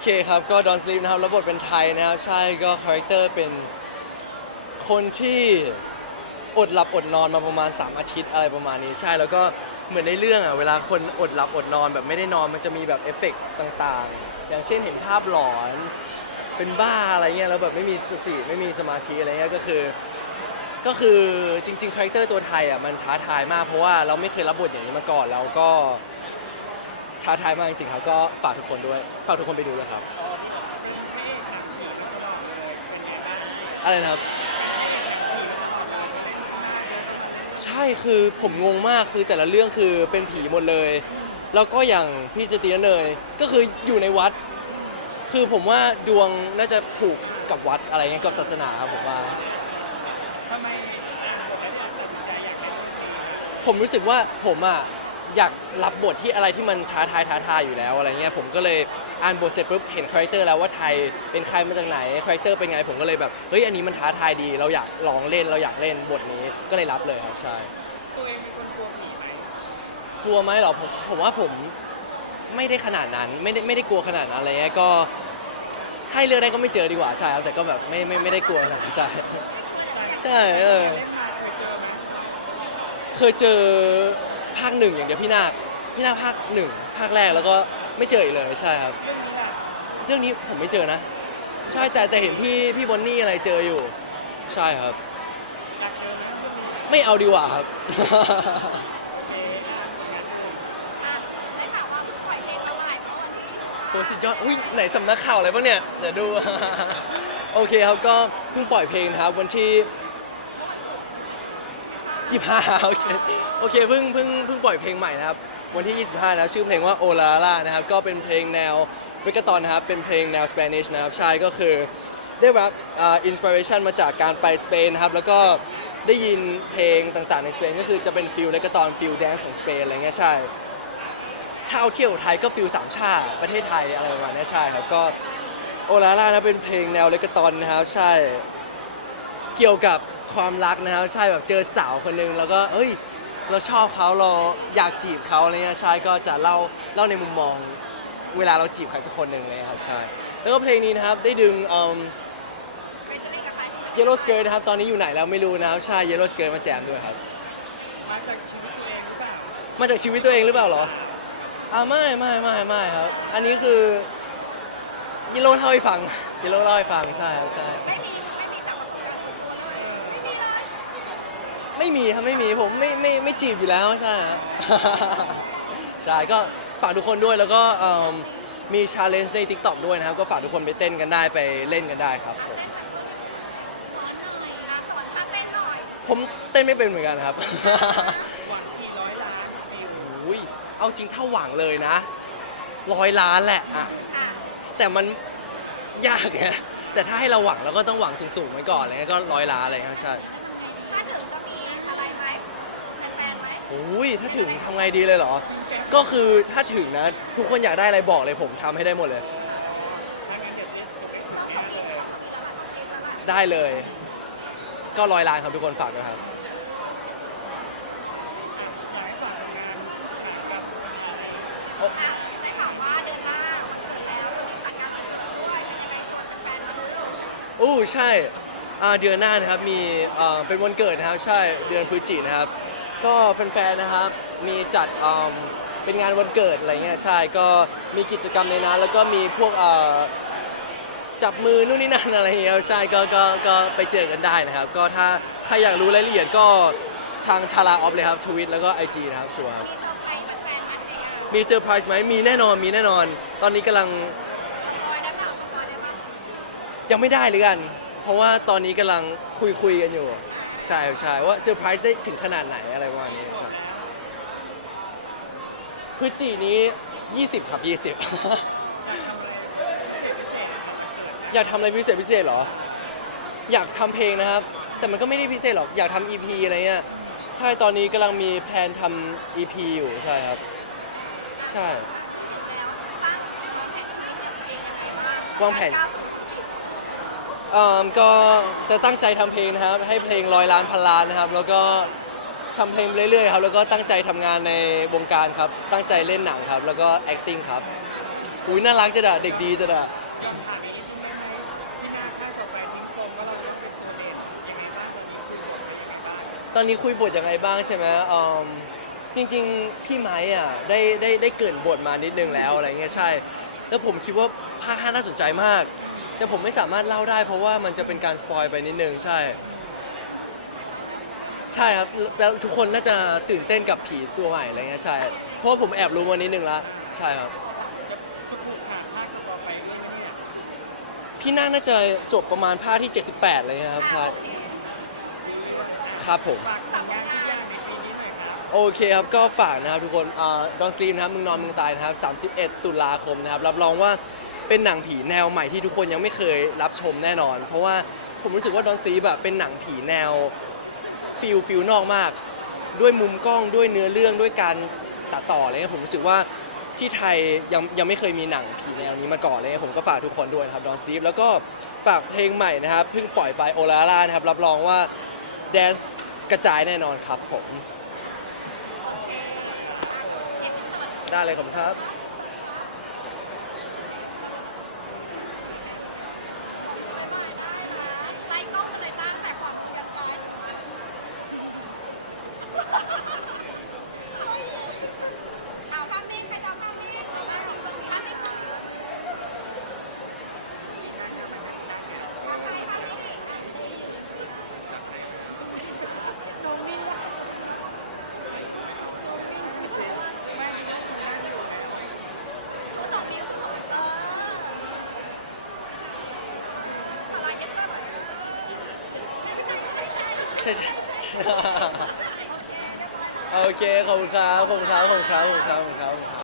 เคครับก็ดอนสลีฟนะครับรับบทเป็นไทยนะครับใช่ก็คาแรคเตอร์เป็นคนที่อดหลับอดนอนมาประมาณ 3 อาทิตย์อะไรประมาณนี้ใช่แล้วก็เหมือนในเรื่องอะเวลาคนอดหลับอดนอนแบบไม่ได้นอนมันจะมีแบบเอฟเฟกต์ต่างๆ อย่างเช่นเห็นภาพหลอนเป็นบ้าอะไรเงี้ยแล้วแบบไม่มีสติไม่มีสมาธิอะไรเงี้ยก็คือ ก็คือจริงๆคาแรคเตอร์ตัวไทยอะมันท้าทายมากเพราะว่าเราไม่เคยรับบทอย่างนี้มาก่อนแล้วก็ ท้าทายมากจริงๆครับก็ฝากทุกคนด้วยฝากทุกคนไปดูเลยครับอะไรนะครับใช่คือผมงงมากคือแต่ละเรื่องคือเป็นผีหมดเลย แล้วก็อย่างพี่จตีนนเนยก็คืออยู่ในวัด คือผมว่าดวงน่าจะผูกกับวัดอะไรเงี้ยกับศาสนาครับผมว่าผมรู้สึกว่าผมอะ อยากรับบทที่อะไรที่มันท้าทายท้าทายอยู่แล้วอะไรเงี้ยผมก็เลยอ่านบทเสร็จปุ๊บเห็นคาแรคเตอร์แล้วว่าไทยเป็นใครมาจากไหนคาแรคเตอร์เป็นไงผมก็เลยแบบเฮ้ยอันนี้มันท้าทายดี เราอยากลองเล่นเราอยากเล่นบทนี้ก็เลยรับเลยครับใช่กลัวไหมเหรอผมผมว่าผมไม่ได้ขนาดนั้นไม่ได้ไม่ได้กลัวขนาดนั้นอะไรเงี้ยก็ถ้าเลือกได้ก็ไม่เจอดีกว่าใช่ครับแต่ก็แบบไม่ไม่ไม่ได้กลัวขนาดนั้นใช่ใช่เออเคยเจอ ภาคหนึ่งอย่างเดียวพี่นาคพี่นาคภาคหนึ่งภาคแรกแล้วก็ไม่เจออีกเลยใช่ครับ เรื่องนี้ผมไม่เจอนะ ใช่แต่แต่เห็นพี่พี่บอนนี่อะไรเจออยู่ ใช่ครับ ไม่เอาดีกว่าครับ ได้ข่าวว่าปล่อยเพลงแล้วอะไรเมื่อวันที่โหสุดยอดอุ้ยไหนสำนักข่าวอะไรบ้างเนี่ย เดี๋ยวดู โอเคครับ ก็เพิ่งปล่อยเพลงนะครับ วันที่ ยี่ห้าโอเคโอเคเพิ่งเพิ่งเพิ่งปล่อยเพลงใหม่นะครับ วันที่ 25 นะชื่อเพลงว่าโอลาล่านะครับ ก็เป็นเพลงแนวเรกตอนนะครับ เป็นเพลงแนวสเปนิชนะครับใช่ก็คือได้รับอินสปิเรชันมาจากการไปสเปนครับ แล้วก็ได้ยินเพลงต่างๆในสเปนก็คือจะเป็นฟิลเรกตอนฟิลแดนซ์ของสเปนอะไรเงี้ยใช่ถ้าเอาเที่ยวไทยก็ฟิลสามชาติประเทศไทยอะไรประมาณนี้ใช่ครับก็โอลาล่านะเป็นเพลงแนวเลกตอนนะครับใช่เกี่ยวกับ ความรักนะครับใช่แบบเจอสาวคนหนึงแล้วก็เอ้ย เราชอบเขาเราอยากจีบเขาอะไรเงี้ยใช่ก็จะเล่าเล่าในมุมมอง เวลาเราจีบใครสักคนหนึ่งเลยครับใช่แล้วก็เพลงนี้นะครับได้ดึงเอ่อไปจะได้กับใคร Yellow Skirt นะครับตอนนี้อยู่ไหนแล้วไม่รู้นะครับใช่ Yellow Skirt มาแจมด้วยครับมาจากชีวิตตัวเองหรือเปล่าเหรออ่าไม่ไม่ไม่ไม่ครับ อันนี้คือยิโร่เล่าให้ฟังยิโร่เล่าให้ฟังใช่ครับใช่ ไม่มีไม่มีจากส่วนตัวเลยไม่มีเลย ไม่มีครับไม่มีผมไม่ไม่ไม่จีบอยู่แล้วใช่ครับ ใช่ก็ฝากทุกคนด้วยแล้วก็เอิ่มมีชาเลนจ์ใน TikTok ด้วยนะครับ ก็ฝากทุกคนไปเต้นกันได้ไปเล่นกันได้ครับผมผมเต้นไม่เป็นเหมือนกันครับ อุ้ยเอาจริงถ้าหวังเลยนะร้อยล้านแหละอะอะแต่มันยากไงแต่ถ้าให้เราหวังเราก็ต้องหวังสูงๆไว้ก่อนอะไรเงี้ยก็ร้อยล้านอะไรเงี้ยใช่ ถ้าถึงจะมีอะไรไหมแฟนๆไหมอุ้ยถ้าถึงทำไงดีเลยเหรอ ก็คือถ้าถึงนะ ทุกคนอยากได้อะไรบอกเลยผมทำให้ได้หมดเลยต้องขอมีขอมีจะทำเพลงแล้วนะได้เลย ก็ร้อยล้านครับทุกคนฝากด้วยครับอะได้ข่าวว่าเดือนหน้าแล้วจะมีจัดงานวันเกิดด้วยยังไงชวนแฟนๆมาดูอู้ใช่อ่าเดือนหน้านะครับมีอ่าเป็นวันเกิดนะครับ ใช่เดือนพฤศจิกนะครับ ก็แฟนๆนะครับ มีจัดอ่าเป็นงานวันเกิดอะไรเงี้ยใช่ก็มีกิจกรรมในนั้นแล้วก็มีพวกอ่าจับมือนู่นนี่นั่นอะไรเงี้ยใช่ก็ก็ก็ไปเจอกันได้นะครับ ก็ถ้าใครอยากรู้รายละเอียดก็ทางชาลาออฟเลยครับทวิตแล้วก็ IG นะครับชัวร์ครับมีเซอร์ไพรส์แฟนๆไหมในงานมีเซอร์ไพรส์ไหมมีแน่นอนมีแน่นอน ตอนนี้กำลังสปอยได้เปล่าสปอยได้ปะยังไม่ได้เลยกัน เพราะว่าตอนนี้กำลังคุยคุยกันอยู่ ใช่ใช่ว่าเซอร์ไพรส์ได้ถึงขนาดไหนอะไรประมาณนี้ใช่พฤศจินี้ 20 ครับ 20 อยากทำอะไรพิเศษพิเศษเหรอ อยากทำเพลงนะครับ แต่มันก็ไม่ได้พิเศษหรอก อยากทำ EP อะไรเงี้ย ใช่ ตอนนี้กำลังมีแพลนทำ EP อยู่ใช่ครับ ใช่ วางแผน เอ่อก็จะตั้งใจทำเพลงนะครับ ให้เพลงร้อยล้านพันล้านนะครับ แล้วก็ทำเพลงไปเรื่อยๆครับ แล้วก็ตั้งใจทำงานในวงการครับ ตั้งใจเล่นหนังครับ แล้วก็ acting ครับ อุ้ยน่ารักจะด่าเด็กดีจะด่าตอนนี้คุยบทยังไงบ้างใช่ไหมอืมจริงๆ พี่ไม้อะได้ได้ได้เกรินบทมานิดนึงแล้วอะไรเงี้ยใช่ แล้วผมคิดว่าภาคห้าน่าสนใจมาก แต่ผมไม่สามารถเล่าได้ เพราะว่ามันจะเป็นการสปอยไปนิดนึงใช่ ใช่ครับแล้วทุกคนน่าจะตื่นเต้นกับผีตัวใหม่อะไรเงี้ยใช่เพราะผมแอบรู้มานิดนึงแล้วใช่ครับพี่นาคน่าจะจบประมาณภาคที่ 78อะไรเงี้ยครับใช่ครับผมโอเคครับ ก็ฝากนะครับทุกคนดอนสลีมนะครับ มึงนอนมึงตายนะครับ 31 ตุลาคมนะครับ รับรองว่า เป็นหนังผีแนวใหม่ที่ทุกคนยังไม่เคยรับชมแน่นอน เพราะว่าผมรู้สึกว่าดอนสลีแบบเป็นหนังผีแนวฟิลฟิลนอกมาก ด้วยมุมกล้องด้วยเนื้อเรื่องด้วยการตัดต่ออะไรเงี้ยผมรู้สึกว่าที่ไทยยังยังไม่เคยมีหนังผีแนวนี้มาก่อนเลย ผมก็ฝากทุกคนด้วยนะครับดอนสตีฟแล้วก็ฝากเพลงใหม่นะครับเพิ่งปล่อยไปโอลาล่านะครับรับรองว่าแดนซ์กระจายแน่นอนครับผม ได้เลยขอบคุณครับ ไล่กล้องเลยจ้าแต่ความเสียใจเอาภาพนิ่งใครจะเอาภาพนิ่งภาพนิ่ง ใช่ใช่ใช่โอเคขอบคุณครับขอบคุณครับขอบคุณครับขอบคุณครับขอบคุณครับ